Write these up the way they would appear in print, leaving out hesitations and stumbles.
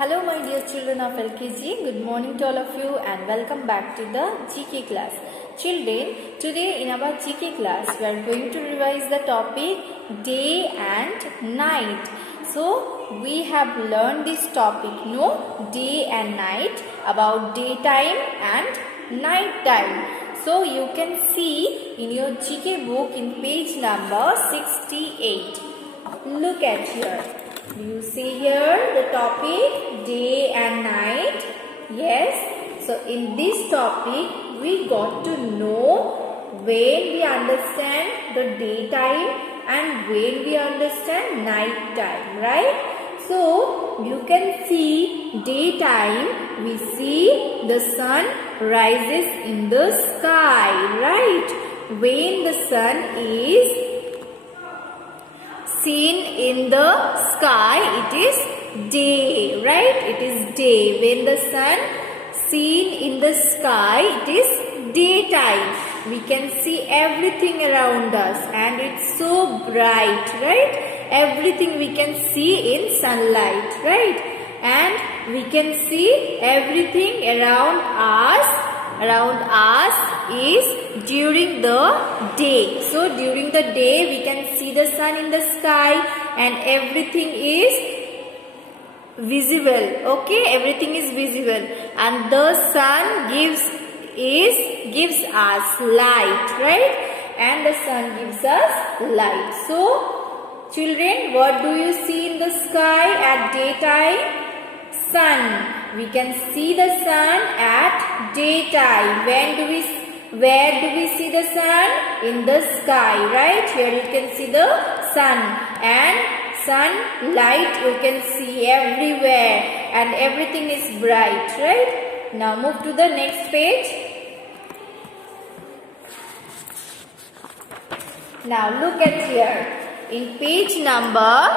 Hello my dear children of LKG, good morning to all of you and welcome back to the GK class. Children, today in our GK class we are going to revise the topic day and night. So we have learned this topic, day and night, about daytime and night time. So you can see in your GK book in page number 68. Look at here. Do you see here the topic day and night? Yes. So in this topic we got to know when we understand the daytime and when we understand night time, right? So you can see daytime, we see the sun rises in the sky, right? When the sun is seen in the sky, it is day, right? It is day. When the sun seen in the sky, it is daytime. We can see everything around us and it's so bright, right? Everything we can see in sunlight, right? And we can see everything around us is during the day. So during the day we can see the sun in the sky and everything is visible. Okay, everything is visible and the sun gives us light, right? And the sun gives us light. So children, what do you see in the sky at daytime? Sun. We can see the sun at daytime. Where do we see the sun? In the sky, right? Here you can see the sun and sunlight you can see everywhere and everything is bright, right? Now move to the next page. Now look at here. In page number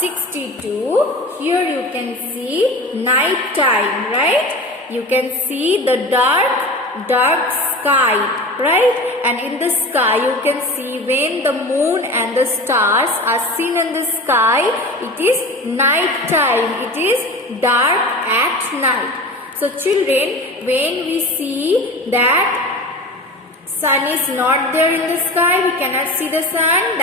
62, here you can see night time, right? You can see the dark sky, right? And in the sky you can see when the moon and the stars are seen in the sky, it is night time. It is dark at night. So children, when we see that sun is not there in the sky, we cannot see the sun,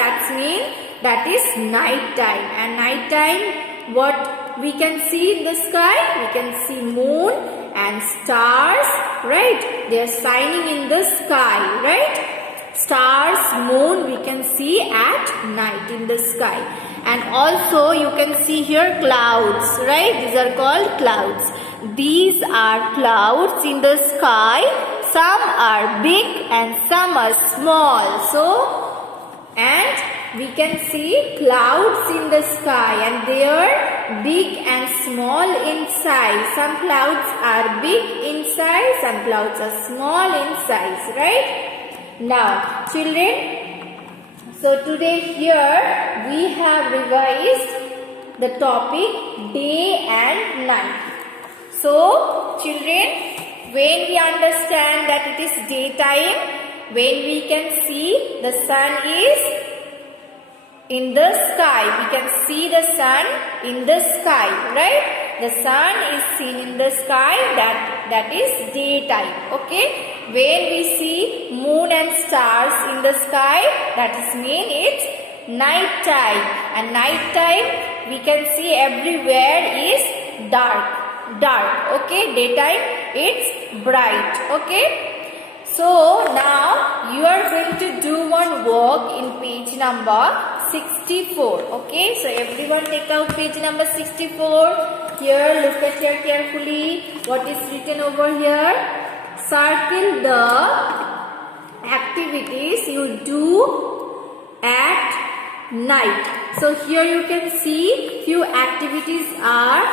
that is night time. And night time, what we can see in the sky? We can see moon and stars, right? They are shining in the sky, right? Stars, moon we can see at night in the sky. And also you can see here clouds, right? These are called clouds. These are clouds in the sky. Some are big and some are small. And we can see clouds in the sky and they are big and small in size. Some clouds are big in size, some clouds are small in size, right? Now children, so today here we have revised the topic day and night. So children, when we understand that it is daytime, when we can see the sun is in the sky, we can see the sun in the sky, right? The sun is seen in the sky, that is daytime, okay? When we see moon and stars in the sky, that is mean it's night time. And night time we can see everywhere is dark, okay? Daytime it's bright, okay? So now you are going to do one work in page number 64, okay? So everyone take out page number 64. Here look at here carefully. What is written over here? Circle the activities you do at night. So here you can see few activities are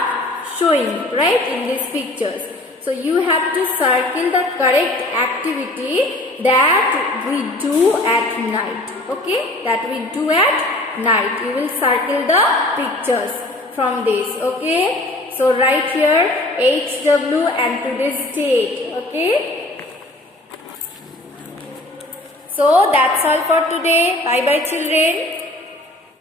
showing, right, in these pictures. So you have to circle the correct activity that we do at night, okay? That we do at night. You will circle the pictures from this, okay? So write here HW and today's date, okay? So that's all for today. Bye bye children.